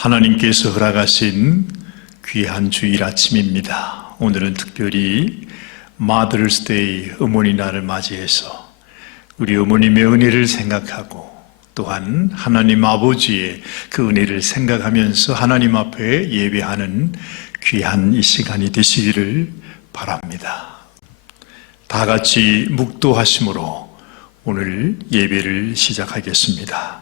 하나님께서 허락하신 귀한 주일 아침입니다. 오늘은 특별히 마더스데이 어머니 날을 맞이해서 우리 어머님의 은혜를 생각하고 또한 하나님 아버지의 그 은혜를 생각하면서 하나님 앞에 예배하는 귀한 이 시간이 되시기를 바랍니다. 다 같이 묵도하심으로 오늘 예배를 시작하겠습니다.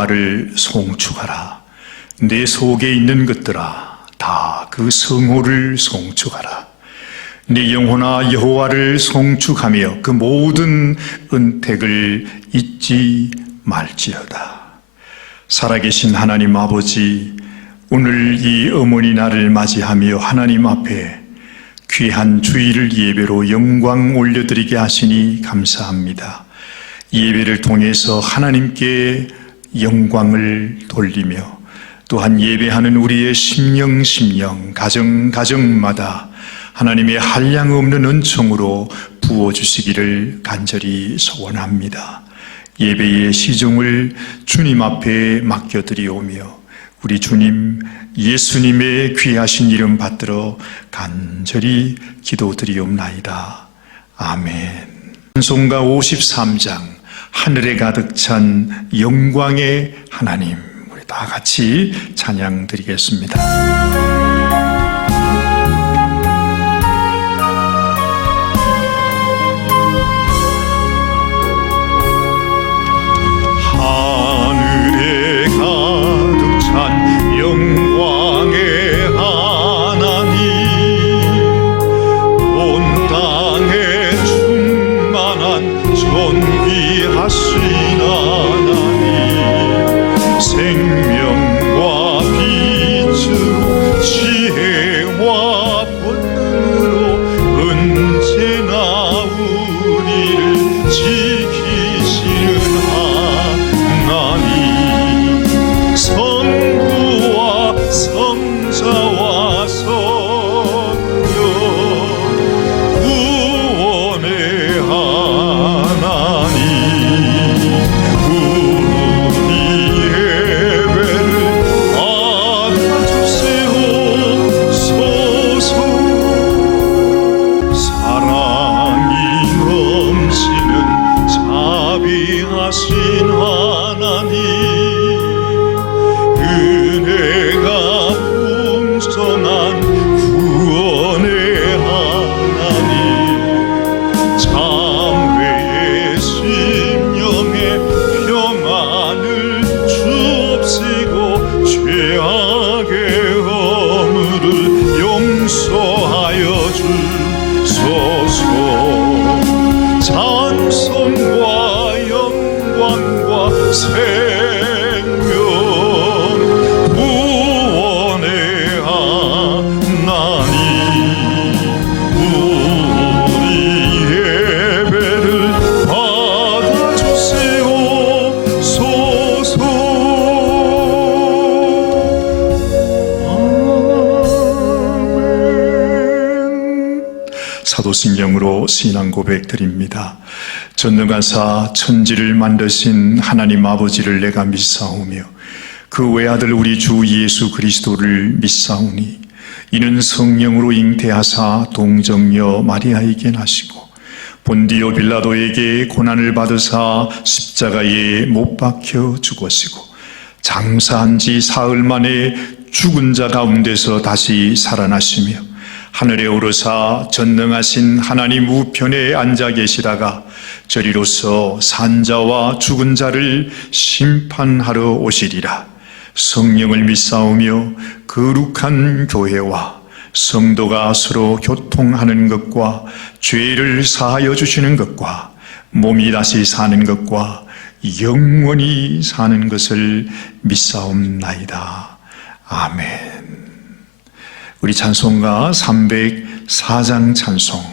여호와를 송축하라. 내 속에 있는 것들아 다 그 성호를 송축하라. 네 영혼아 여호와를 송축하며 그 모든 은택을 잊지 말지어다. 살아계신 하나님 아버지, 오늘 이 어머니날을 맞이하며 하나님 앞에 귀한 주일을 예배로 영광 올려드리게 하시니 감사합니다. 예배를 통해서 하나님께 영광을 돌리며 또한 예배하는 우리의 심령 가정마다 하나님의 한량없는 은총으로 부어주시기를 간절히 소원합니다. 예배의 시종을 주님 앞에 맡겨드리오며 우리 주님 예수님의 귀하신 이름 받들어 간절히 기도드리옵나이다. 아멘. 찬송가 53장 하늘에 가득 찬 영광의 하나님, 우리 다 같이 찬양 드리겠습니다. 사도신경으로 신앙 고백 드립니다. 전능하사 천지를 만드신 하나님 아버지를 내가 믿사오며 그 외아들 우리 주 예수 그리스도를 믿사오니 이는 성령으로 잉태하사 동정녀 마리아에게 나시고 본디오 빌라도에게 고난을 받으사 십자가에 못 박혀 죽으시고 장사한 지 사흘 만에 죽은 자 가운데서 다시 살아나시며 하늘에 오르사 전능하신 하나님 우편에 앉아 계시다가 저리로서 산자와 죽은 자를 심판하러 오시리라. 성령을 믿사오며 거룩한 교회와 성도가 서로 교통하는 것과 죄를 사하여 주시는 것과 몸이 다시 사는 것과 영원히 사는 것을 믿사옵나이다. 아멘. 우리 찬송가 304장 찬송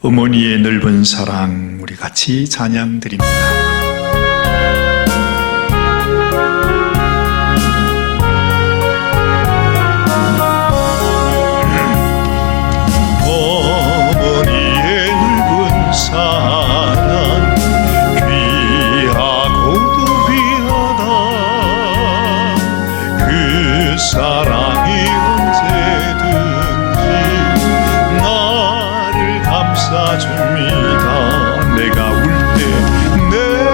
어머니의 넓은 사랑 우리 같이 찬양 드립니다. 어머니의 넓은 사랑 귀하고도 귀하다. 그 사랑이 줍니다. 내가 울 때 내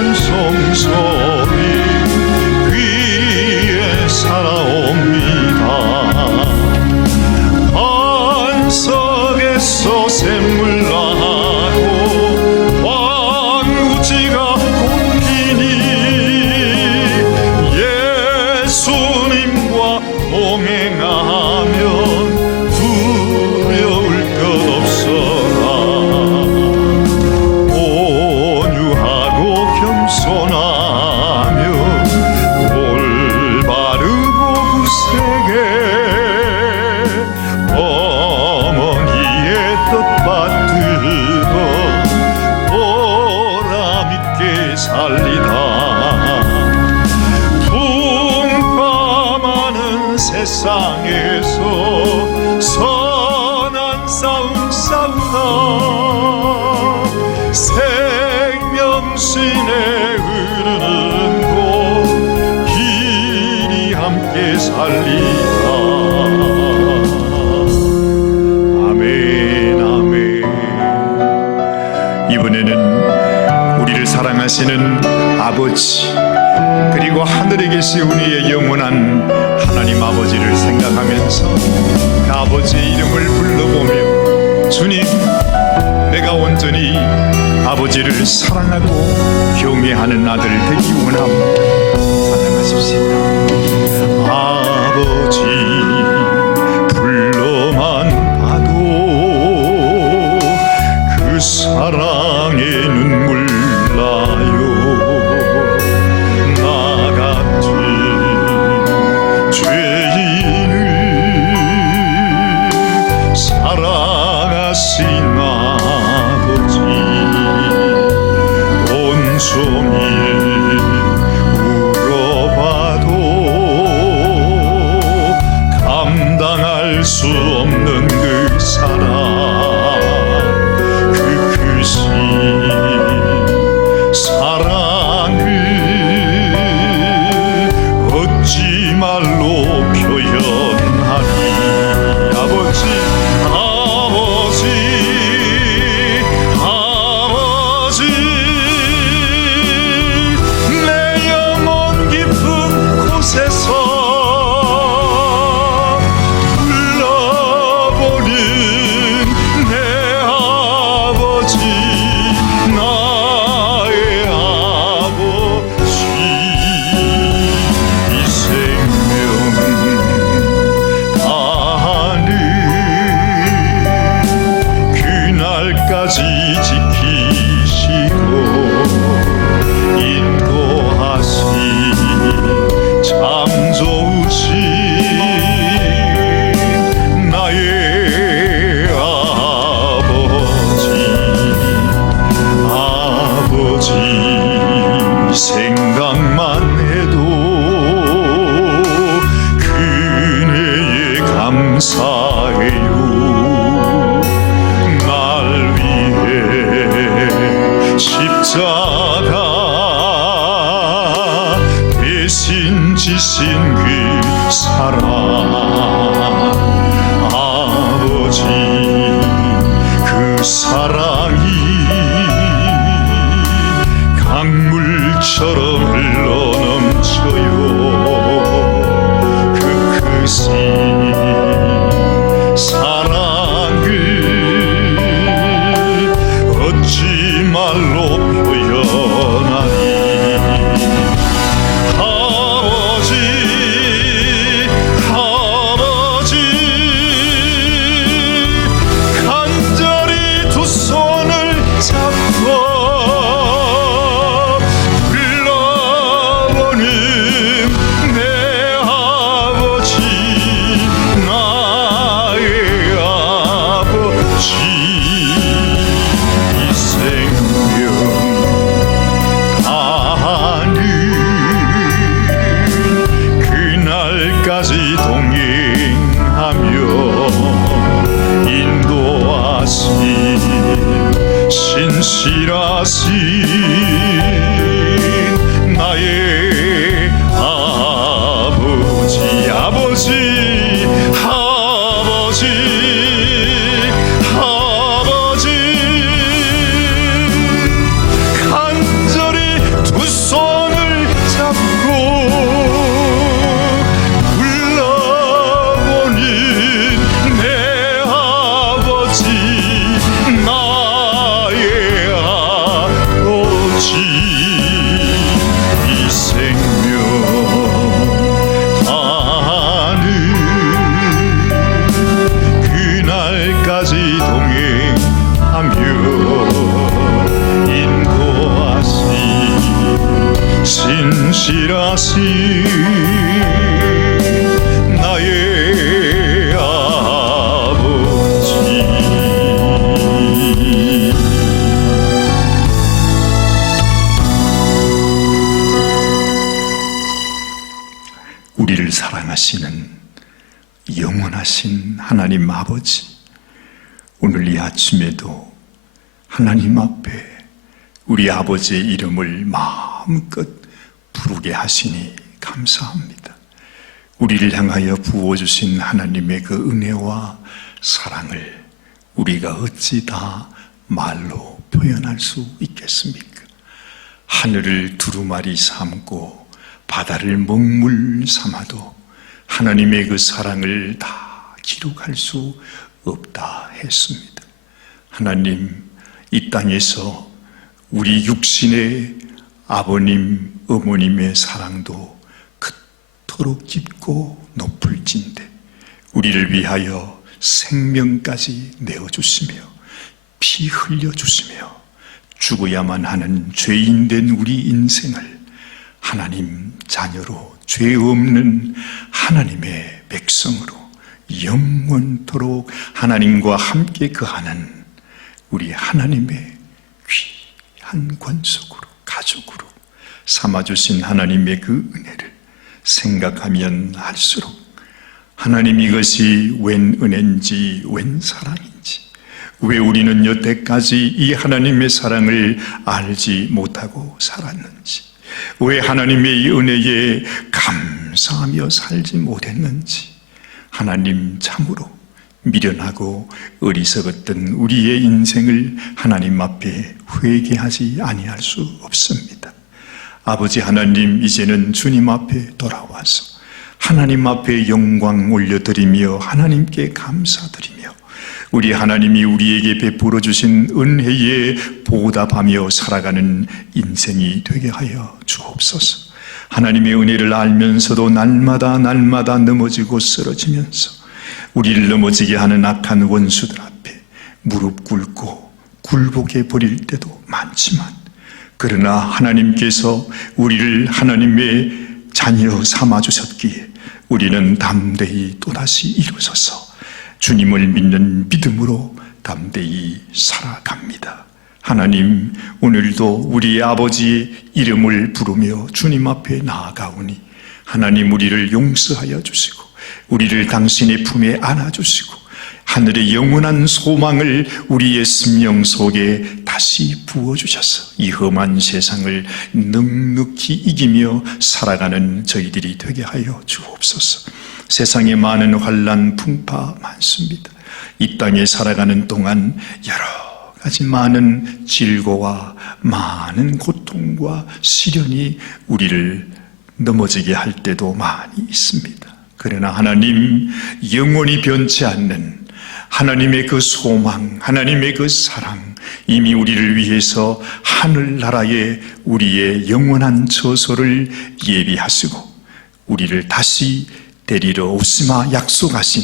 찬송 소리 귀에 살아옵니다. 반석에서 샘물 나고 왕우지가 굽히니 예수님과 동행하면 두려울 것 없어라. 온유하고 겸손하며 올바르고 굳세게 어머니의 뜻 받들어 보람있게 살리다. 풍파많은 세상에서 선한 싸움 싸우다 생명신에 흐르는 곳 길이 함께 살리다. 아멘 아멘. 이번에는 우리를 사랑하시는 아버지 그리고 하늘에 계신 우리의 영원한 하나님 아버지를 생각하면서 그 아버지의 이름을 불러보며 주님, 내가 온전히 아버지를 사랑하고 경외하는 아들 되기 원합니다. 사랑하십시다. 아버지 불러만 봐도 그 사랑의 눈물 나요. 나 같은 죄인을 사랑하신 아버지 온종일 울어봐도 감당할 수 없는 그 사랑 그 크신 사랑을 어찌 말로 표현하니. 아버지 아버지 아버지 내 영혼 깊은 곳에서 불러보는 내 아버지 나의 아버지 이 생명 다하는 그날까지 지키시고 인도하시 참 좋으신 나의 아버지. 아버지 생각만 해도 그네에 감사해요. 날 위해 십자가 대신 지신 그 사랑. 아버지 그 사랑이 강물처럼 흘러넘쳐요. 그 크신 사랑을 어찌 말로 표현하니. 아버지 아버지 간절히 두 손을 잡고 불러보는 내 아버지 나의 아버지 이 생명 다하는 그날까지 동행하며 인도하신 신실하신 나의 아버지. 아버지 아버지 아버지 간절히 두 성실하신 나의 아버지. 우리를 사랑하시는 영원하신 하나님 아버지, 오늘 이 아침에도 하나님 앞에 우리 아버지의 이름을 마음껏 부르게 하시니 감사합니다. 우리를 향하여 부어주신 하나님의 그 은혜와 사랑을 우리가 어찌 다 말로 표현할 수 있겠습니까? 하늘을 두루마리 삼고 바다를 먹물 삼아도 하나님의 그 사랑을 다 기록할 수 없다 했습니다. 하나님, 이 땅에서 우리 육신의 아버님, 어머님의 사랑도 그토록 깊고 높을진데 우리를 위하여 생명까지 내어주시며 피 흘려주시며 죽어야만 하는 죄인된 우리 인생을 하나님 자녀로 죄 없는 하나님의 백성으로 영원토록 하나님과 함께 거하는 우리 하나님의 귀한 권속으로, 가족으로 삼아주신 하나님의 그 은혜를 생각하면 할수록 하나님, 이것이 웬 은혜인지 웬 사랑인지, 왜 우리는 여태까지 이 하나님의 사랑을 알지 못하고 살았는지, 왜 하나님의 이 은혜에 감사하며 살지 못했는지, 하나님 참으로 미련하고 어리석었던 우리의 인생을 하나님 앞에 회개하지 아니할 수 없습니다. 아버지 하나님, 이제는 주님 앞에 돌아와서 하나님 앞에 영광 올려드리며 하나님께 감사드리며 우리 하나님이 우리에게 베풀어 주신 은혜에 보답하며 살아가는 인생이 되게 하여 주옵소서. 하나님의 은혜를 알면서도 날마다 넘어지고 쓰러지면서 우리를 넘어지게 하는 악한 원수들 앞에 무릎 꿇고 굴복해 버릴 때도 많지만, 그러나 하나님께서 우리를 하나님의 자녀 삼아주셨기에 우리는 담대히 또다시 일어서서 주님을 믿는 믿음으로 담대히 살아갑니다. 하나님, 오늘도 우리 아버지의 이름을 부르며 주님 앞에 나아가오니 하나님, 우리를 용서하여 주시고 우리를 당신의 품에 안아주시고 하늘의 영원한 소망을 우리의 심령 속에 다시 부어주셔서 이 험한 세상을 넉넉히 이기며 살아가는 저희들이 되게 하여 주옵소서. 세상에 많은 환난 풍파 많습니다. 이 땅에 살아가는 동안 여러 가지 많은 질고와 많은 고통과 시련이 우리를 넘어지게 할 때도 많이 있습니다. 그러나 하나님, 영원히 변치 않는 하나님의 그 소망, 하나님의 그 사랑, 이미 우리를 위해서 하늘나라에 우리의 영원한 처소를 예비하시고 우리를 다시 데리러 오시마 약속하신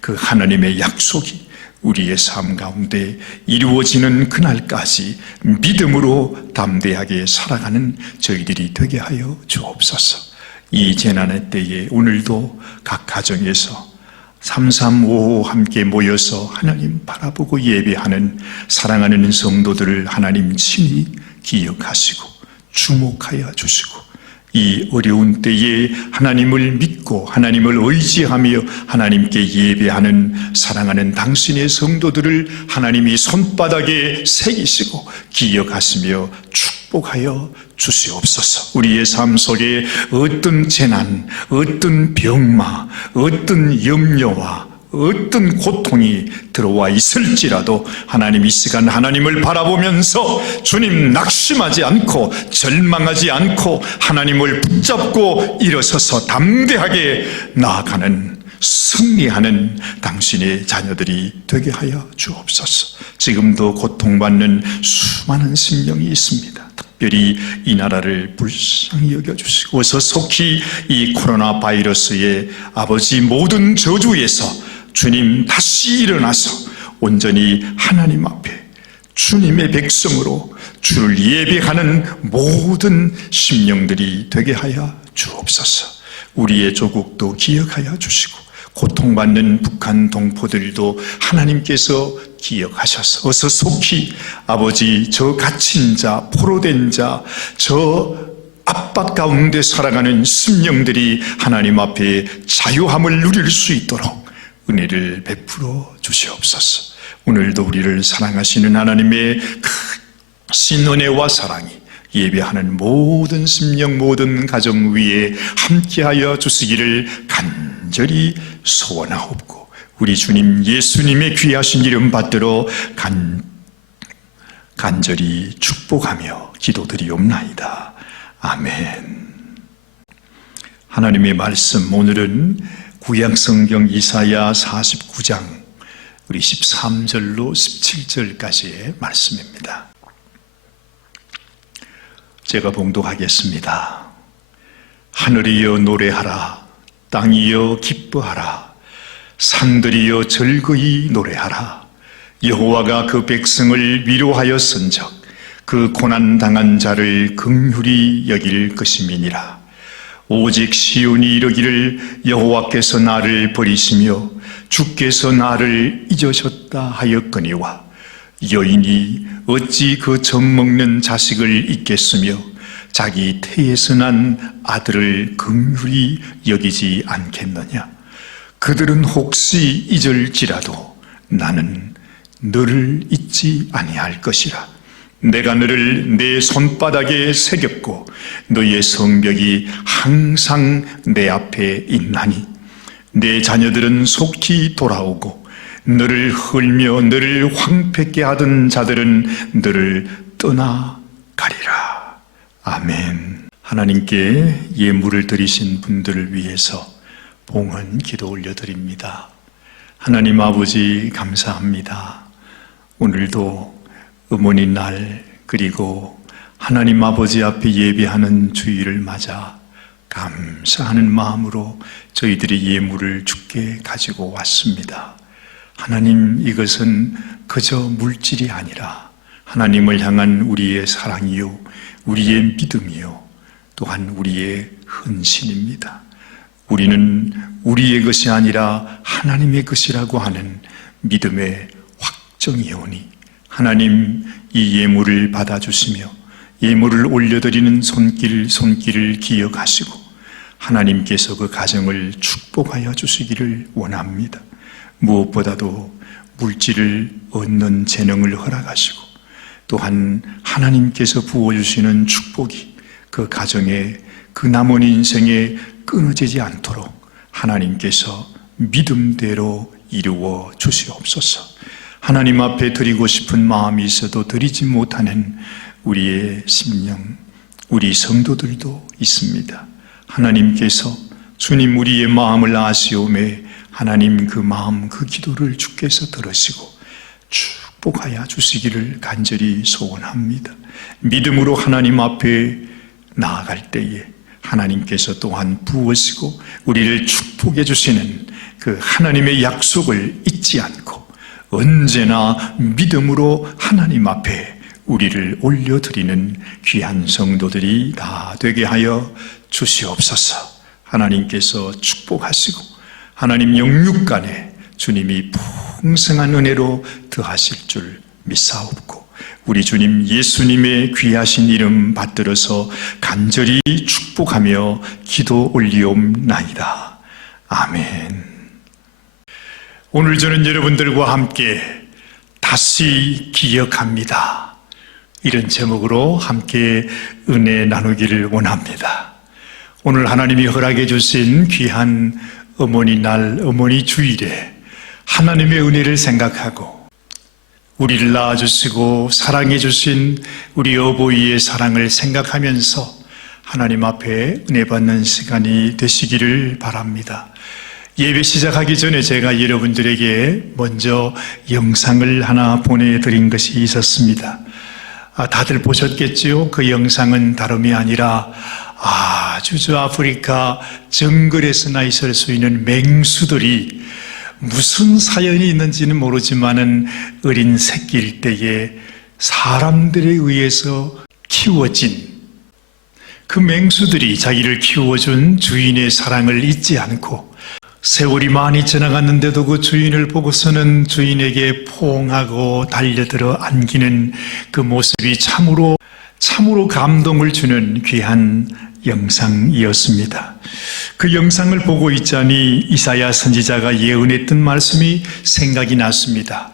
그 하나님의 약속이 우리의 삶 가운데 이루어지는 그날까지 믿음으로 담대하게 살아가는 저희들이 되게 하여 주옵소서. 이 재난의 때에 오늘도 각 가정에서 3355 함께 모여서 하나님 바라보고 예배하는 사랑하는 성도들을 하나님 친히 기억하시고 주목하여 주시고 이 어려운 때에 하나님을 믿고 하나님을 의지하며 하나님께 예배하는 사랑하는 당신의 성도들을 하나님이 손바닥에 새기시고 기억하시며 축복하여 주시옵소서. 우리의 삶 속에 어떤 재난, 어떤 병마, 어떤 염려와 어떤 고통이 들어와 있을지라도 하나님, 이 시간 하나님을 바라보면서 주님 낙심하지 않고 절망하지 않고 하나님을 붙잡고 일어서서 담대하게 나아가는, 승리하는 당신의 자녀들이 되게 하여 주옵소서. 지금도 고통받는 수많은 심령이 있습니다. 특별히 이 나라를 불쌍히 여겨주시고 어서 속히 이 코로나 바이러스의 아버지 모든 저주에서 주님 다시 일어나서 온전히 하나님 앞에 주님의 백성으로 주를 예배하는 모든 심령들이 되게 하여 주옵소서. 우리의 조국도 기억하여 주시고 고통받는 북한 동포들도 하나님께서 기억하셔서 어서 속히 아버지 저 갇힌 자, 포로된 자, 저 압박 가운데 살아가는 심령들이 하나님 앞에 자유함을 누릴 수 있도록 은혜를 베풀어 주시옵소서. 오늘도 우리를 사랑하시는 하나님의 큰 은혜와 사랑이 예배하는 모든 심령 모든 가정 위에 함께하여 주시기를 간절히 소원하옵고 우리 주님 예수님의 귀하신 이름 받들어 간절히 축복하며 기도드리옵나이다. 아멘. 하나님의 말씀 오늘은 구약성경 이사야 49장 우리 13절로 17절까지의 말씀입니다. 제가 봉독하겠습니다. 하늘이여 노래하라. 땅이여 기뻐하라. 산들이여 즐거이 노래하라. 여호와가 그 백성을 위로하였은즉 그 고난당한 자를 긍휼히 여길 것임이니라. 오직 시온이 이르기를 여호와께서 나를 버리시며 주께서 나를 잊으셨다 하였거니와 여인이 어찌 그 젖먹는 자식을 잊겠으며 자기 태에서 난 아들을 긍휼히 여기지 않겠느냐. 그들은 혹시 잊을지라도 나는 너를 잊지 아니할 것이라. 내가 너를 내 손바닥에 새겼고 너의 성벽이 항상 내 앞에 있나니 내 자녀들은 속히 돌아오고 너를 헐며 너를 황폐케 하던 자들은 너를 떠나가리라. 아멘. 하나님께 예물을 드리신 분들을 위해서 봉헌 기도 올려드립니다. 하나님 아버지 감사합니다. 오늘도 어머니 날 그리고 하나님 아버지 앞에 예배하는 주일을 맞아 감사하는 마음으로 저희들이 예물을 주께 가지고 왔습니다. 하나님 이것은 그저 물질이 아니라 하나님을 향한 우리의 사랑이요 우리의 믿음이요 또한 우리의 헌신입니다. 우리는 우리의 것이 아니라 하나님의 것이라고 하는 믿음의 확정이오니 하나님 이 예물을 받아주시며 예물을 올려드리는 손길을 기억하시고 하나님께서 그 가정을 축복하여 주시기를 원합니다. 무엇보다도 물질을 얻는 재능을 허락하시고 또한 하나님께서 부어주시는 축복이 그 가정에 그 남은 인생에 끊어지지 않도록 하나님께서 믿음대로 이루어 주시옵소서. 하나님 앞에 드리고 싶은 마음이 있어도 드리지 못하는 우리의 심령, 우리 성도들도 있습니다. 하나님께서 주님 우리의 마음을 아시오매 하나님 그 마음 그 기도를 주께서 들으시고 축복하여 주시기를 간절히 소원합니다. 믿음으로 하나님 앞에 나아갈 때에 하나님께서 또한 부으시고 우리를 축복해 주시는 그 하나님의 약속을 잊지 않고 언제나 믿음으로 하나님 앞에 우리를 올려드리는 귀한 성도들이 다 되게 하여 주시옵소서. 하나님께서 축복하시고 하나님 영육간에 주님이 풍성한 은혜로 더하실 줄 믿사옵고 우리 주님 예수님의 귀하신 이름 받들어서 간절히 축복하며 기도 올리옵나이다. 아멘. 오늘 저는 여러분들과 함께 다시 기억합니다. 이런 제목으로 함께 은혜 나누기를 원합니다. 오늘 하나님이 허락해 주신 귀한 어머니 날, 어머니 주일에 하나님의 은혜를 생각하고 우리를 낳아주시고 사랑해 주신 우리 어버이의 사랑을 생각하면서 하나님 앞에 은혜 받는 시간이 되시기를 바랍니다. 예배 시작하기 전에 제가 여러분들에게 먼저 영상을 하나 보내드린 것이 있었습니다. 다들 보셨겠지요? 그 영상은 다름이 아니라 아주 저 아프리카 정글에서나 있을 수 있는 맹수들이 무슨 사연이 있는지는 모르지만은 어린 새끼일 때에 사람들에 의해서 키워진 그 맹수들이 자기를 키워준 주인의 사랑을 잊지 않고 세월이 많이 지나갔는데도 그 주인을 보고서는 주인에게 포옹하고 달려들어 안기는 그 모습이 참으로 감동을 주는 귀한 영상이었습니다. 그 영상을 보고 있자니 이사야 선지자가 예언했던 말씀이 생각이 났습니다.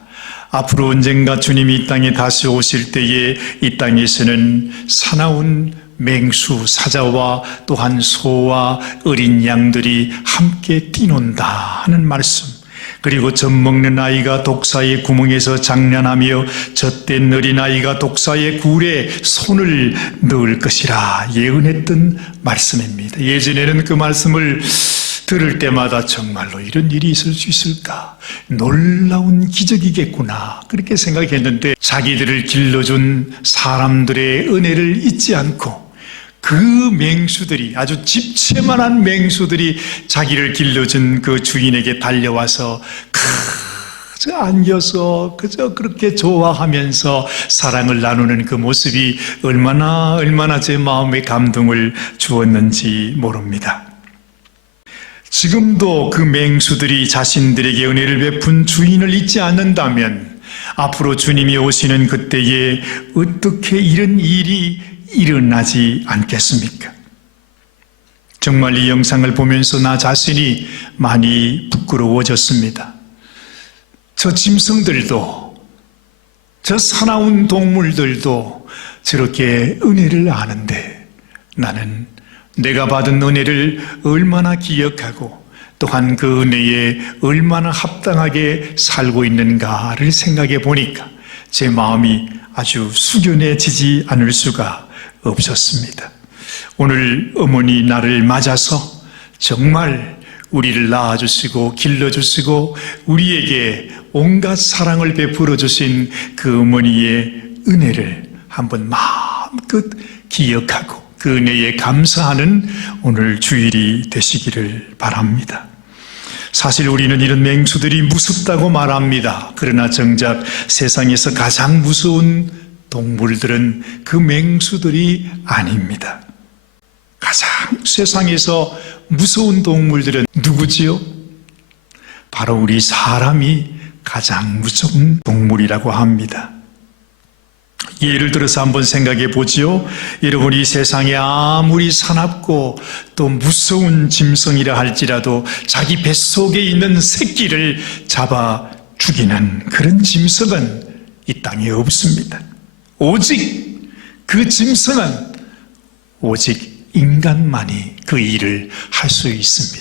앞으로 언젠가 주님이 이 땅에 다시 오실 때에 이 땅에서는 사나운 맹수, 사자와 또한 소와 어린 양들이 함께 뛰논다 하는 말씀, 그리고 젖먹는 아이가 독사의 구멍에서 장난하며 젖된 어린아이가 독사의 굴에 손을 넣을 것이라 예언했던 말씀입니다. 예전에는 그 말씀을 들을 때마다 정말로 이런 일이 있을 수 있을까? 놀라운 기적이겠구나. 그렇게 생각했는데 자기들을 길러준 사람들의 은혜를 잊지 않고 그 맹수들이, 아주 집채만한 맹수들이 자기를 길러준 그 주인에게 달려와서 그저 안겨서 그저 그렇게 좋아하면서 사랑을 나누는 그 모습이 얼마나 제 마음에 감동을 주었는지 모릅니다. 지금도 그 맹수들이 자신들에게 은혜를 베푼 주인을 잊지 않는다면 앞으로 주님이 오시는 그때에 어떻게 이런 일이 일어나지 않겠습니까? 정말 이 영상을 보면서 나 자신이 많이 부끄러워졌습니다. 저 짐승들도, 저 사나운 동물들도 저렇게 은혜를 아는데 나는 내가 받은 은혜를 얼마나 기억하고 또한 그 은혜에 얼마나 합당하게 살고 있는가를 생각해 보니까 제 마음이 아주 숙연해지지 않을 수가 없었습니다. 오늘 어머니 날을 맞아서 정말 우리를 낳아주시고 길러주시고 우리에게 온갖 사랑을 베풀어 주신 그 어머니의 은혜를 한번 마음껏 기억하고 그 은혜에 감사하는 오늘 주일이 되시기를 바랍니다. 사실 우리는 이런 맹수들이 무섭다고 말합니다. 그러나 정작 세상에서 가장 무서운 동물들은 그 맹수들이 아닙니다. 가장 세상에서 무서운 동물들은 누구지요? 바로 우리 사람이 가장 무서운 동물이라고 합니다. 예를 들어서 한번 생각해 보지요. 여러분, 이 세상에 아무리 사납고 또 무서운 짐승이라 할지라도 자기 뱃속에 있는 새끼를 잡아 죽이는 그런 짐승은 이 땅에 없습니다. 오직 그 짐승은 오직 인간만이 그 일을 할 수 있습니다.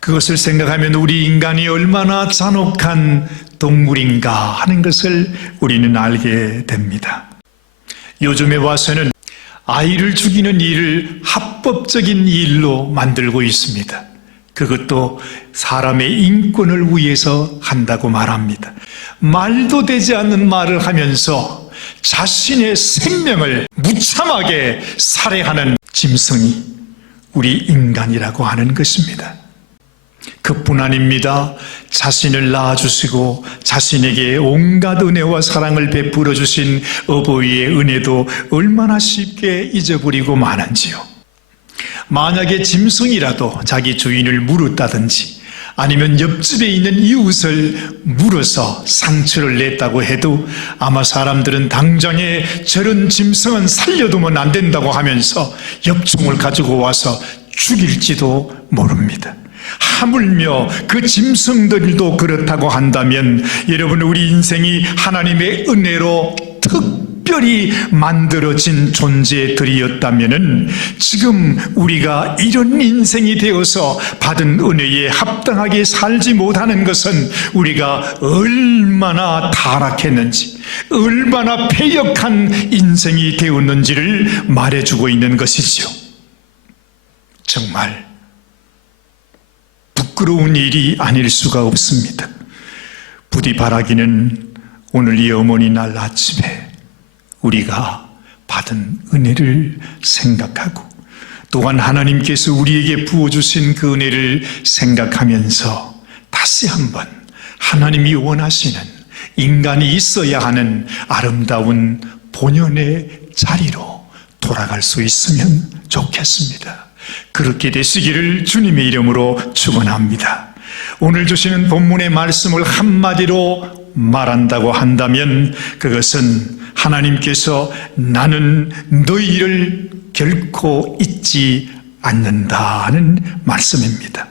그것을 생각하면 우리 인간이 얼마나 잔혹한 동물인가 하는 것을 우리는 알게 됩니다. 요즘에 와서는 아이를 죽이는 일을 합법적인 일로 만들고 있습니다. 그것도 사람의 인권을 위해서 한다고 말합니다. 말도 되지 않는 말을 하면서 자신의 생명을 무참하게 살해하는 짐승이 우리 인간이라고 하는 것입니다. 그뿐 아닙니다. 자신을 낳아주시고 자신에게 온갖 은혜와 사랑을 베풀어 주신 어버이의 은혜도 얼마나 쉽게 잊어버리고 마는지요. 만약에 짐승이라도 자기 주인을 물었다든지 아니면 옆집에 있는 이웃을 물어서 상처를 냈다고 해도 아마 사람들은 당장에 저런 짐승은 살려두면 안 된다고 하면서 엽총을 가지고 와서 죽일지도 모릅니다. 하물며 그 짐승들도 그렇다고 한다면 여러분, 우리 인생이 하나님의 은혜로 특별히 만들어진 존재들이었다면 지금 우리가 이런 인생이 되어서 받은 은혜에 합당하게 살지 못하는 것은 우리가 얼마나 타락했는지, 얼마나 패역한 인생이 되었는지를 말해주고 있는 것이죠. 정말 부끄러운 일이 아닐 수가 없습니다. 부디 바라기는 오늘 이 어머니 날 아침에 우리가 받은 은혜를 생각하고 또한 하나님께서 우리에게 부어주신 그 은혜를 생각하면서 다시 한번 하나님이 원하시는 인간이 있어야 하는 아름다운 본연의 자리로 돌아갈 수 있으면 좋겠습니다. 그렇게 되시기를 주님의 이름으로 축원합니다. 오늘 주시는 본문의 말씀을 한마디로 말한다고 한다면 그것은 하나님께서 나는 너희를 결코 잊지 않는다는 말씀입니다.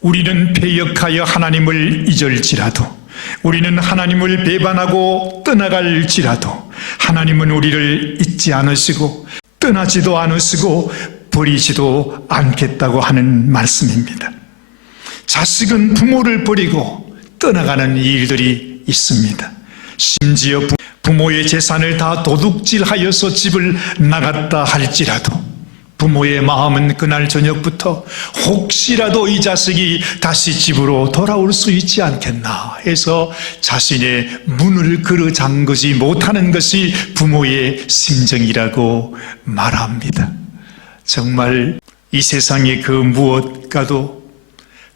우리는 패역하여 하나님을 잊을지라도, 우리는 하나님을 배반하고 떠나갈지라도 하나님은 우리를 잊지 않으시고 떠나지도 않으시고 버리지도 않겠다고 하는 말씀입니다. 자식은 부모를 버리고 떠나가는 일들이 있습니다. 심지어 부모의 재산을 다 도둑질하여서 집을 나갔다 할지라도 부모의 마음은 그날 저녁부터 혹시라도 이 자식이 다시 집으로 돌아올 수 있지 않겠나 해서 자신의 문을 걸어 잠그지 못하는 것이 부모의 심정이라고 말합니다. 정말 이 세상의 그 무엇과도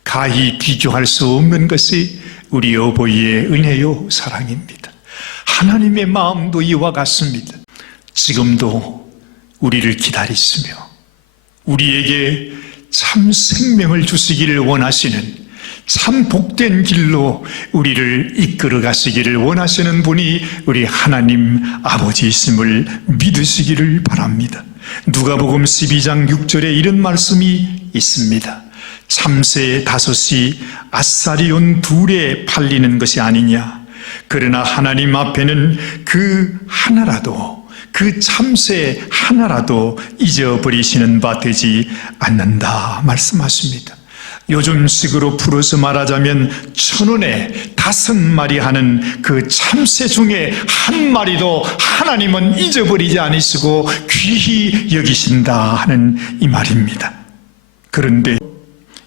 가히 비교할 수 없는 것이 우리 어버이의 은혜요 사랑입니다. 하나님의 마음도 이와 같습니다. 지금도 우리를 기다리시며 우리에게 참 생명을 주시기를 원하시는, 참 복된 길로 우리를 이끌어 가시기를 원하시는 분이 우리 하나님 아버지이심을 믿으시기를 바랍니다. 누가복음 12장 6절에 이런 말씀이 있습니다. 참새 5이 아싸리온 2에 팔리는 것이 아니냐. 그러나 하나님 앞에는 그 하나라도, 그 참새 하나라도 잊어버리시는 바 되지 않는다 말씀하십니다. 요즘식으로 풀어서 말하자면 1,000원에 5마리 하는 그 참새 중에 한 마리도 하나님은 잊어버리지 않으시고 귀히 여기신다 하는 이 말입니다. 그런데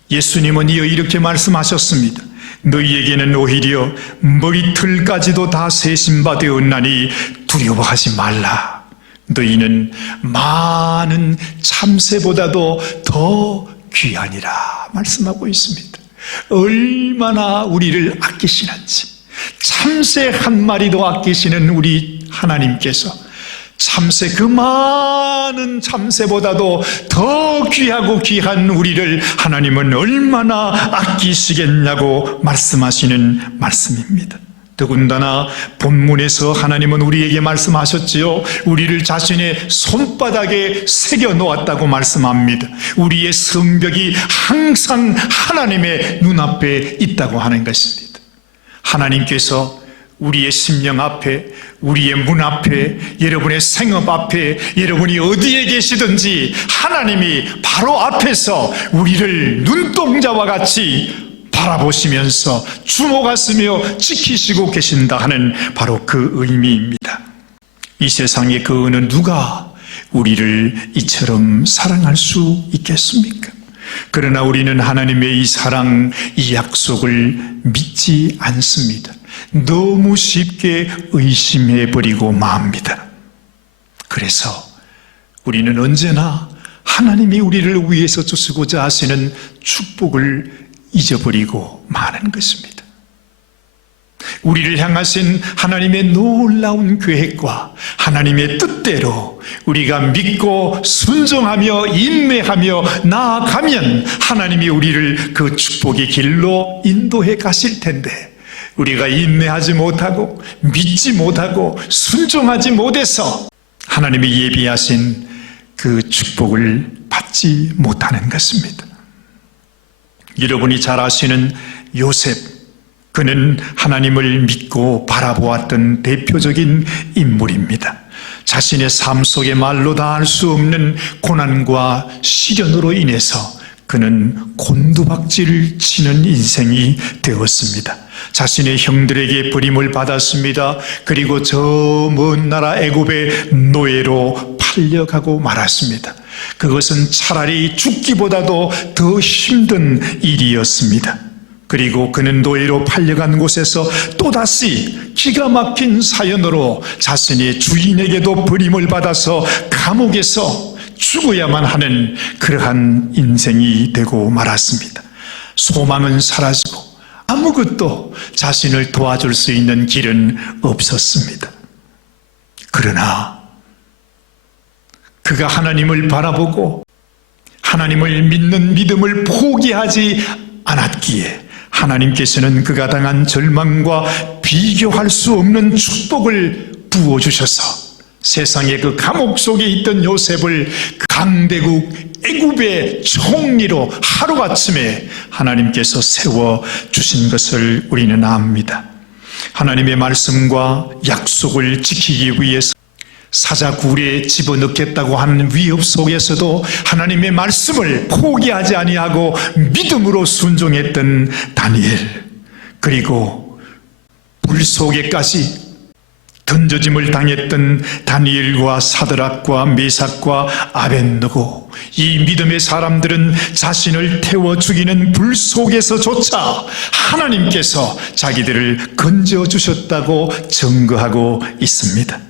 예수님은 이어 이렇게 말씀하셨습니다. 너희에게는 오히려 머리털까지도 다 세심바 되었나니 두려워하지 말라. 너희는 많은 참새보다도 더 귀하니라 말씀하고 있습니다. 얼마나 우리를 아끼시는지, 참새 한 마리도 아끼시는 우리 하나님께서 참새, 그 많은 참새보다도 더 귀하고 귀한 우리를 하나님은 얼마나 아끼시겠냐고 말씀하시는 말씀입니다. 더군다나 본문에서 하나님은 우리에게 말씀하셨지요. 우리를 자신의 손바닥에 새겨 놓았다고 말씀합니다. 우리의 성벽이 항상 하나님의 눈앞에 있다고 하는 것입니다. 하나님께서 우리의 심령 앞에, 우리의 문 앞에, 여러분의 생업 앞에, 여러분이 어디에 계시든지 하나님이 바로 앞에서 우리를 눈동자와 같이 바라보시면서 주목하시며 지키시고 계신다 하는 바로 그 의미입니다. 이 세상에 그 어느 누가 우리를 이처럼 사랑할 수 있겠습니까? 그러나 우리는 하나님의 이 사랑, 이 약속을 믿지 않습니다. 너무 쉽게 의심해버리고 맙니다. 그래서 우리는 언제나 하나님이 우리를 위해서 주시고자 하시는 축복을 잊어버리고 마는 것입니다. 우리를 향하신 하나님의 놀라운 계획과 하나님의 뜻대로 우리가 믿고 순종하며 인내하며 나아가면 하나님이 우리를 그 축복의 길로 인도해 가실 텐데, 우리가 인내하지 못하고 믿지 못하고 순종하지 못해서 하나님이 예비하신 그 축복을 받지 못하는 것입니다. 여러분이 잘 아시는 요셉, 그는 하나님을 믿고 바라보았던 대표적인 인물입니다. 자신의 삶 속에 말로 다 할 수 없는 고난과 시련으로 인해서 그는 곤두박질을 치는 인생이 되었습니다. 자신의 형들에게 버림을 받았습니다. 그리고 저 먼 나라 애굽의 노예로 팔려가고 말았습니다. 그것은 차라리 죽기보다도 더 힘든 일이었습니다. 그리고 그는 노예로 팔려간 곳에서 또다시 기가 막힌 사연으로 자신의 주인에게도 버림을 받아서 감옥에서 죽어야만 하는 그러한 인생이 되고 말았습니다. 소망은 사라지고 아무것도 자신을 도와줄 수 있는 길은 없었습니다. 그러나 그가 하나님을 바라보고 하나님을 믿는 믿음을 포기하지 않았기에 하나님께서는 그가 당한 절망과 비교할 수 없는 축복을 부어주셔서 세상의 그 감옥 속에 있던 요셉을 강대국 애굽의 총리로 하루아침에 하나님께서 세워주신 것을 우리는 압니다. 하나님의 말씀과 약속을 지키기 위해서 사자굴에 집어넣겠다고 하는 위협 속에서도 하나님의 말씀을 포기하지 아니하고 믿음으로 순종했던 다니엘, 그리고 불 속에까지 던져짐을 당했던 다니엘과 사드락과 메삭과 아벳느고, 이 믿음의 사람들은 자신을 태워 죽이는 불 속에서조차 하나님께서 자기들을 건져주셨다고 증거하고 있습니다.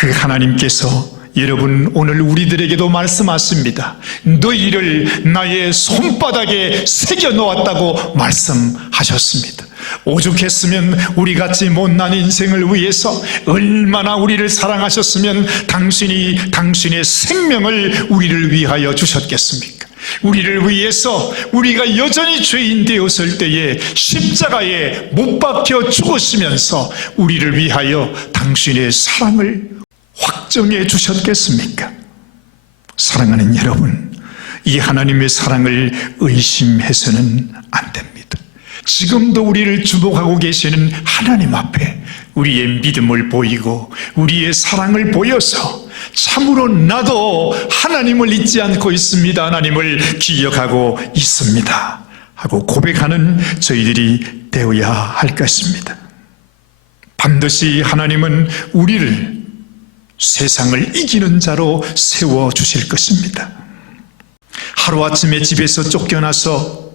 그 하나님께서 여러분 오늘 우리들에게도 말씀하십니다. 너희를 나의 손바닥에 새겨 놓았다고 말씀하셨습니다. 오죽했으면 우리같이 못난 인생을 위해서 얼마나 우리를 사랑하셨으면 당신이 당신의 생명을 우리를 위하여 주셨겠습니까? 우리를 위해서 우리가 여전히 죄인 되었을 때에 십자가에 못 박혀 죽으시면서 우리를 위하여 당신의 사랑을 확정해 주셨겠습니까? 사랑하는 여러분, 이 하나님의 사랑을 의심해서는 안 됩니다. 지금도 우리를 주목하고 계시는 하나님 앞에 우리의 믿음을 보이고 우리의 사랑을 보여서 참으로 나도 하나님을 잊지 않고 있습니다, 하나님을 기억하고 있습니다 하고 고백하는 저희들이 되어야 할 것입니다. 반드시 하나님은 우리를 세상을 이기는 자로 세워주실 것입니다. 하루아침에 집에서 쫓겨나서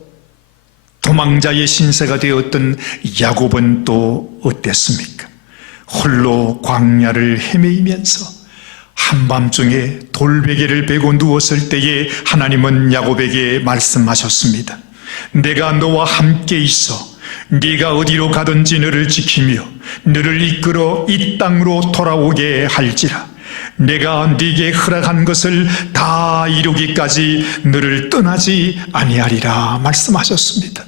도망자의 신세가 되었던 야곱은 또 어땠습니까? 홀로 광야를 헤매이면서 한밤중에 돌베개를 베고 누웠을 때에 하나님은 야곱에게 말씀하셨습니다. 내가 너와 함께 있어 네가 어디로 가든지 너를 지키며 너를 이끌어 이 땅으로 돌아오게 할지라. 내가 네게 허락한 것을 다 이루기까지 너를 떠나지 아니하리라 말씀하셨습니다.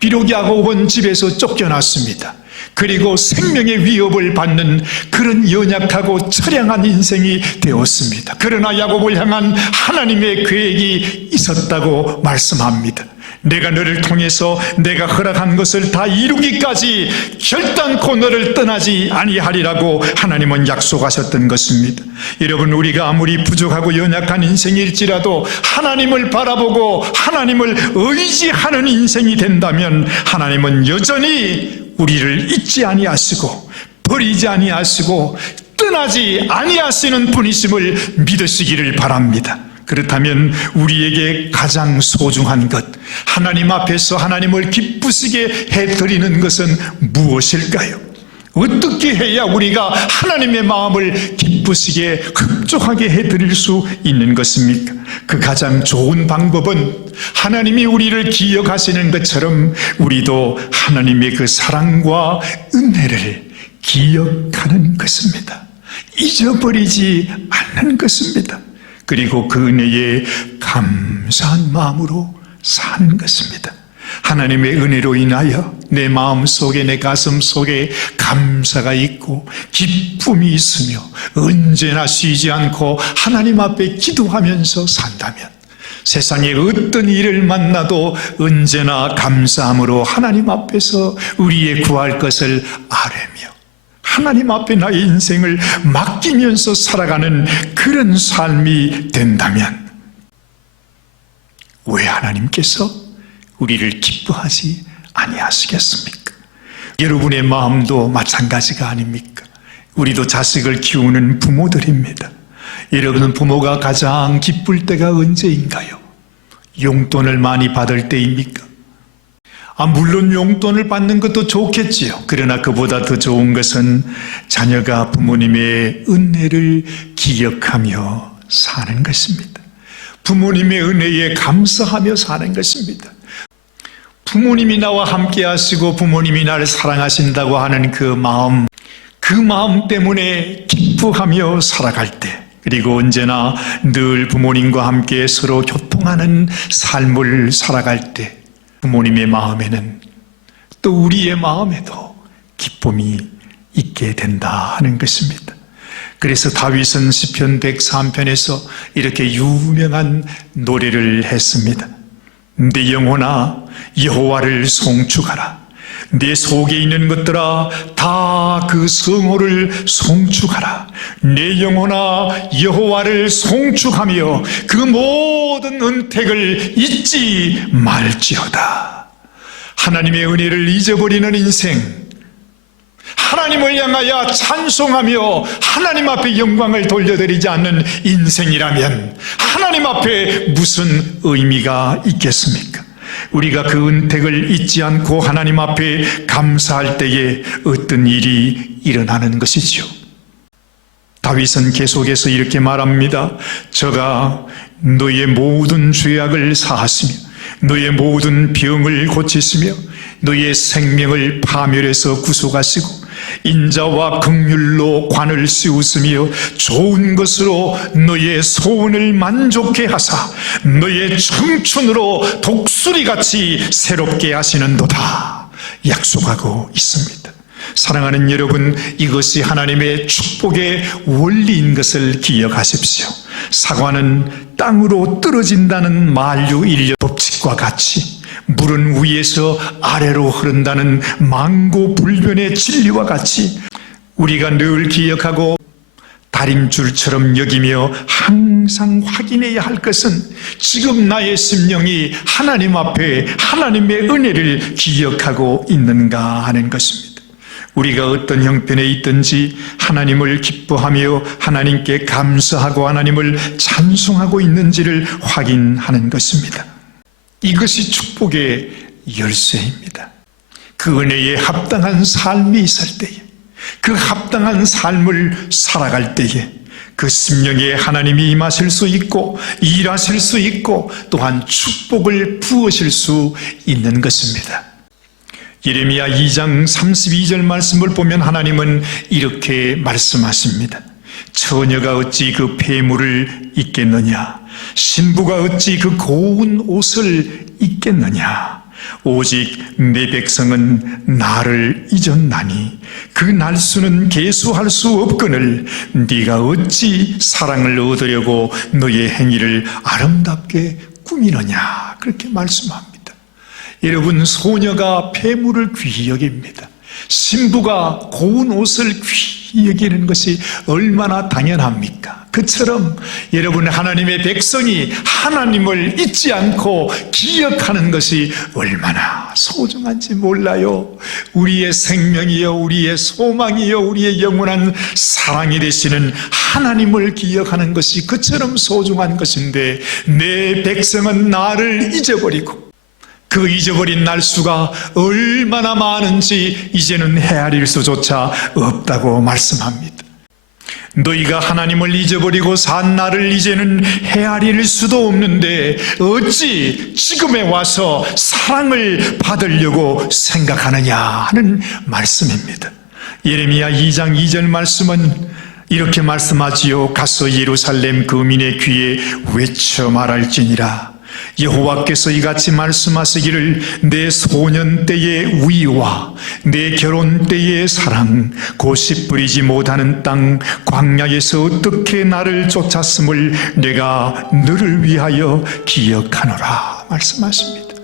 비록 야곱은 집에서 쫓겨났습니다. 그리고 생명의 위협을 받는 그런 연약하고 처량한 인생이 되었습니다. 그러나 야곱을 향한 하나님의 계획이 있었다고 말씀합니다. 내가 너를 통해서 내가 허락한 것을 다 이루기까지 결단코 너를 떠나지 아니하리라고 하나님은 약속하셨던 것입니다. 여러분, 우리가 아무리 부족하고 연약한 인생일지라도 하나님을 바라보고 하나님을 의지하는 인생이 된다면 하나님은 여전히 우리를 잊지 아니하시고 버리지 아니하시고 떠나지 아니하시는 분이심을 믿으시기를 바랍니다. 그렇다면 우리에게 가장 소중한 것, 하나님 앞에서 하나님을 기쁘시게 해드리는 것은 무엇일까요? 어떻게 해야 우리가 하나님의 마음을 기쁘시게 흡족하게 해드릴 수 있는 것입니까? 그 가장 좋은 방법은 하나님이 우리를 기억하시는 것처럼 우리도 하나님의 그 사랑과 은혜를 기억하는 것입니다. 잊어버리지 않는 것입니다. 그리고 그 은혜에 감사한 마음으로 사는 것입니다. 하나님의 은혜로 인하여 내 마음속에 내 가슴 속에 감사가 있고 기쁨이 있으며 언제나 쉬지 않고 하나님 앞에 기도하면서 산다면 세상에 어떤 일을 만나도 언제나 감사함으로 하나님 앞에서 우리의 구할 것을 아뢰며 하나님 앞에 나의 인생을 맡기면서 살아가는 그런 삶이 된다면 왜 하나님께서 우리를 기뻐하지 아니하시겠습니까? 여러분의 마음도 마찬가지가 아닙니까? 우리도 자식을 키우는 부모들입니다. 여러분, 부모가 가장 기쁠 때가 언제인가요? 용돈을 많이 받을 때입니까? 물론 용돈을 받는 것도 좋겠지요. 그러나 그보다 더 좋은 것은 자녀가 부모님의 은혜를 기억하며 사는 것입니다. 부모님의 은혜에 감사하며 사는 것입니다. 부모님이 나와 함께 하시고 부모님이 나를 사랑하신다고 하는 그 마음 때문에 기뻐하며 살아갈 때, 그리고 언제나 늘 부모님과 함께 서로 교통하는 삶을 살아갈 때 부모님의 마음에는 또 우리의 마음에도 기쁨이 있게 된다 하는 것입니다. 그래서 다윗은 시편 103편에서 이렇게 유명한 노래를 했습니다. 내 영혼아 여호와를 송축하라. 내 속에 있는 것들아 다 그 성호를 송축하라. 내 영혼아 여호와를 송축하며 그 모든 은택을 잊지 말지어다. 하나님의 은혜를 잊어버리는 인생, 하나님을 향하여 찬송하며 하나님 앞에 영광을 돌려드리지 않는 인생이라면 하나님 앞에 무슨 의미가 있겠습니까? 우리가 그 은택을 잊지 않고 하나님 앞에 감사할 때에 어떤 일이 일어나는 것이지요. 다윗은 계속해서 이렇게 말합니다. 저가 너의 모든 죄악을 사하시며 너의 모든 병을 고치시며 너의 생명을 파멸해서 구속하시고 인자와 긍휼로 관을 씌우시며 좋은 것으로 너의 소원을 만족해 하사 너의 청춘으로 독수리같이 새롭게 하시는도다 약속하고 있습니다. 사랑하는 여러분, 이것이 하나님의 축복의 원리인 것을 기억하십시오. 사과는 땅으로 떨어진다는 만유인력 법칙과 같이, 물은 위에서 아래로 흐른다는 만고불변의 진리와 같이 우리가 늘 기억하고 다림줄처럼 여기며 항상 확인해야 할 것은 지금 나의 심령이 하나님 앞에 하나님의 은혜를 기억하고 있는가 하는 것입니다. 우리가 어떤 형편에 있든지 하나님을 기뻐하며 하나님께 감사하고 하나님을 찬송하고 있는지를 확인하는 것입니다. 이것이 축복의 열쇠입니다. 그 은혜에 합당한 삶이 있을 때에, 그 합당한 삶을 살아갈 때에 그 심령에 하나님이 임하실 수 있고 일하실 수 있고 또한 축복을 부으실 수 있는 것입니다. 예레미야 2장 32절 말씀을 보면 하나님은 이렇게 말씀하십니다. 처녀가 어찌 그 폐물을 입겠느냐, 신부가 어찌 그 고운 옷을 입겠느냐. 오직 내 백성은 나를 잊었나니 그 날수는 계수할 수 없거늘 네가 어찌 사랑을 얻으려고 너의 행위를 아름답게 꾸미느냐. 그렇게 말씀합니다. 여러분, 소녀가 폐물을 귀히 여깁니다. 신부가 고운 옷을 귀히 여기는 것이 얼마나 당연합니까? 그처럼 여러분, 하나님의 백성이 하나님을 잊지 않고 기억하는 것이 얼마나 소중한지 몰라요. 우리의 생명이요, 우리의 소망이요, 우리의 영원한 사랑이 되시는 하나님을 기억하는 것이 그처럼 소중한 것인데, 내 백성은 나를 잊어버리고 그 잊어버린 날수가 얼마나 많은지 이제는 헤아릴 수조차 없다고 말씀합니다. 너희가 하나님을 잊어버리고 산 날을 이제는 헤아릴 수도 없는데 어찌 지금에 와서 사랑을 받으려고 생각하느냐 하는 말씀입니다. 예레미야 2장 2절 말씀은 이렇게 말씀하지요. 가서 예루살렘 거민의 귀에 외쳐 말할지니라. 여호와께서 이같이 말씀하시기를 내 소년 때의 위와 내 결혼 때의 사랑, 곧이 뿌리지 못하는 땅 광야에서 어떻게 나를 쫓았음을 내가 너를 위하여 기억하노라 말씀하십니다.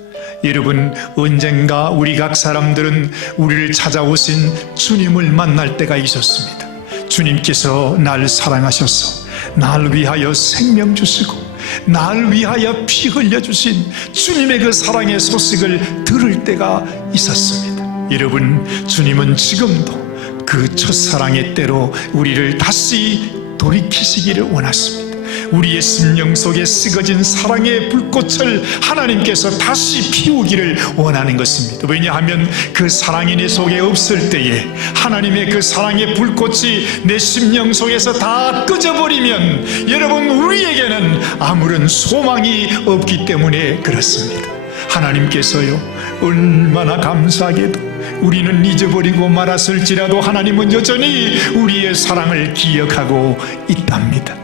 여러분, 언젠가 우리 각 사람들은 우리를 찾아오신 주님을 만날 때가 있었습니다. 주님께서 날 사랑하셔서 날 위하여 생명 주시고 날 위하여 피 흘려주신 주님의 그 사랑의 소식을 들을 때가 있었습니다. 여러분, 주님은 지금도 그 첫사랑의 때로 우리를 다시 돌이키시기를 원하십니다. 우리의 심령 속에 식어진 사랑의 불꽃을 하나님께서 다시 피우기를 원하는 것입니다. 왜냐하면 그 사랑이 내 속에 없을 때에 하나님의 그 사랑의 불꽃이 내 심령 속에서 다 꺼져버리면 여러분, 우리에게는 아무런 소망이 없기 때문에 그렇습니다. 하나님께서요, 얼마나 감사하게도 우리는 잊어버리고 말았을지라도 하나님은 여전히 우리의 사랑을 기억하고 있답니다.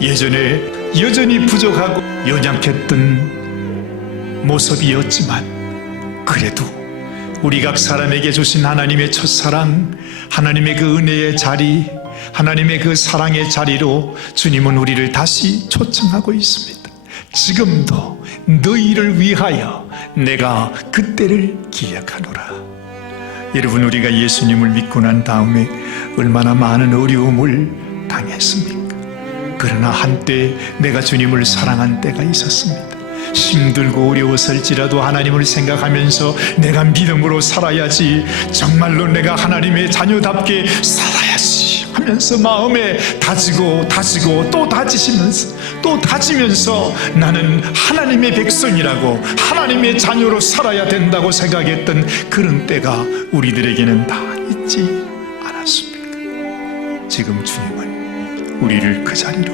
예전에 여전히 부족하고 연약했던 모습이었지만 그래도 우리 각 사람에게 주신 하나님의 첫사랑, 하나님의 그 은혜의 자리, 하나님의 그 사랑의 자리로 주님은 우리를 다시 초청하고 있습니다. 지금도 너희를 위하여 내가 그때를 기억하노라. 여러분, 우리가 예수님을 믿고 난 다음에 얼마나 많은 어려움을 당했습니까? 그러나 한때 내가 주님을 사랑한 때가 있었습니다. 힘들고 어려웠을지라도 하나님을 생각하면서 내가 믿음으로 살아야지, 정말로 내가 하나님의 자녀답게 살아야지 하면서 마음에 다지고 또 다지면서 나는 하나님의 백성이라고, 하나님의 자녀로 살아야 된다고 생각했던 그런 때가 우리들에게는 다 있지 않았습니까? 지금 주님은 우리를 그 자리로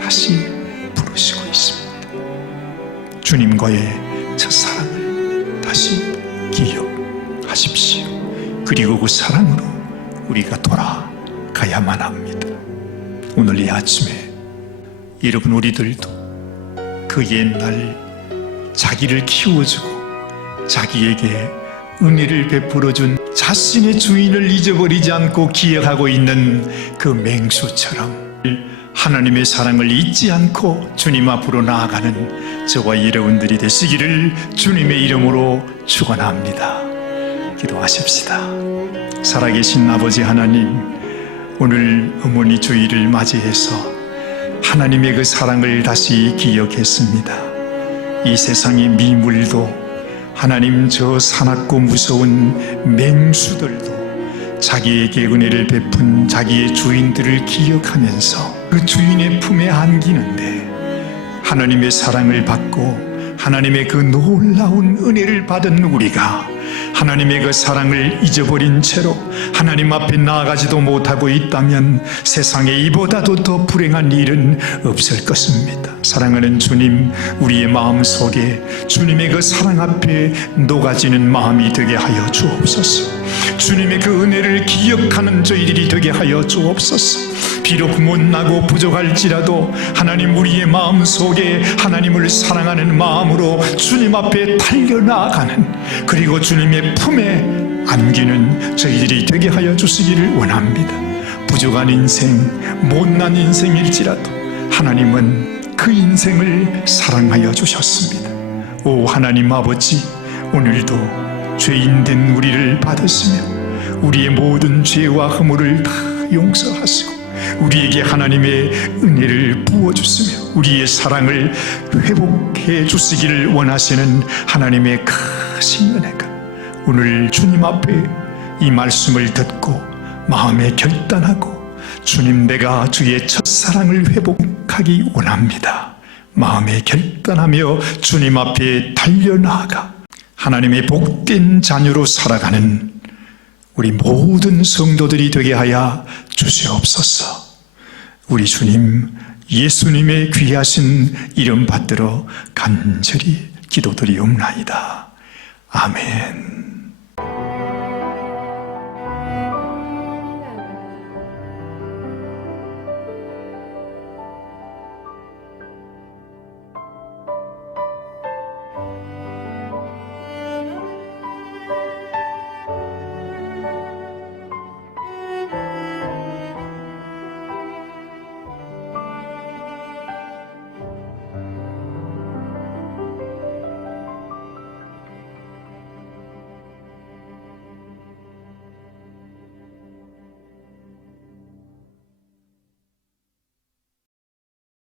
다시 부르시고 있습니다. 주님과의 첫사랑을 다시 기억하십시오. 그리고 그 사랑으로 우리가 돌아가야만 합니다. 오늘 이 아침에 여러분, 우리들도 그 옛날 자기를 키워주고 자기에게 은혜를 베풀어준 자신의 주인을 잊어버리지 않고 기억하고 있는 그 맹수처럼 하나님의 사랑을 잊지 않고 주님 앞으로 나아가는 저와 여러분들이 되시기를 주님의 이름으로 축원합니다. 기도하십시다. 살아계신 아버지 하나님, 오늘 어머니 주일을 맞이해서 하나님의 그 사랑을 다시 기억했습니다. 이 세상의 미물도, 하나님 저 사납고 무서운 맹수들도 자기에게 은혜를 베푼 자기의 주인들을 기억하면서 그 주인의 품에 안기는데, 하나님의 사랑을 받고 하나님의 그 놀라운 은혜를 받은 우리가 하나님의 그 사랑을 잊어버린 채로 하나님 앞에 나아가지도 못하고 있다면 세상에 이보다도 더 불행한 일은 없을 것입니다. 사랑하는 주님, 우리의 마음속에 주님의 그 사랑 앞에 녹아지는 마음이 되게 하여 주옵소서. 주님의 그 은혜를 기억하는 저희들이 되게 하여 주옵소서. 비록 못나고 부족할지라도 하나님, 우리의 마음속에 하나님을 사랑하는 마음으로 주님 앞에 달려나가는, 그리고 주님의 품에 안기는 저희들이 되게 하여 주시기를 원합니다. 부족한 인생, 못난 인생일지라도 하나님은 그 인생을 사랑하여 주셨습니다. 오 하나님 아버지, 오늘도 죄인된 우리를 받으시며 우리의 모든 죄와 허물을 다 용서하시고 우리에게 하나님의 은혜를 부어주시며 우리의 사랑을 회복해 주시기를 원하시는 하나님의 크신 은혜가 오늘 주님 앞에 이 말씀을 듣고 마음에 결단하고, 주님, 내가 주의 첫사랑을 회복하기 원합니다. 마음에 결단하며 주님 앞에 달려나가 하나님의 복된 자녀로 살아가는 우리 모든 성도들이 되게 하여 주시옵소서. 우리 주님 예수님의 귀하신 이름 받들어 간절히 기도드리옵나이다. 아멘.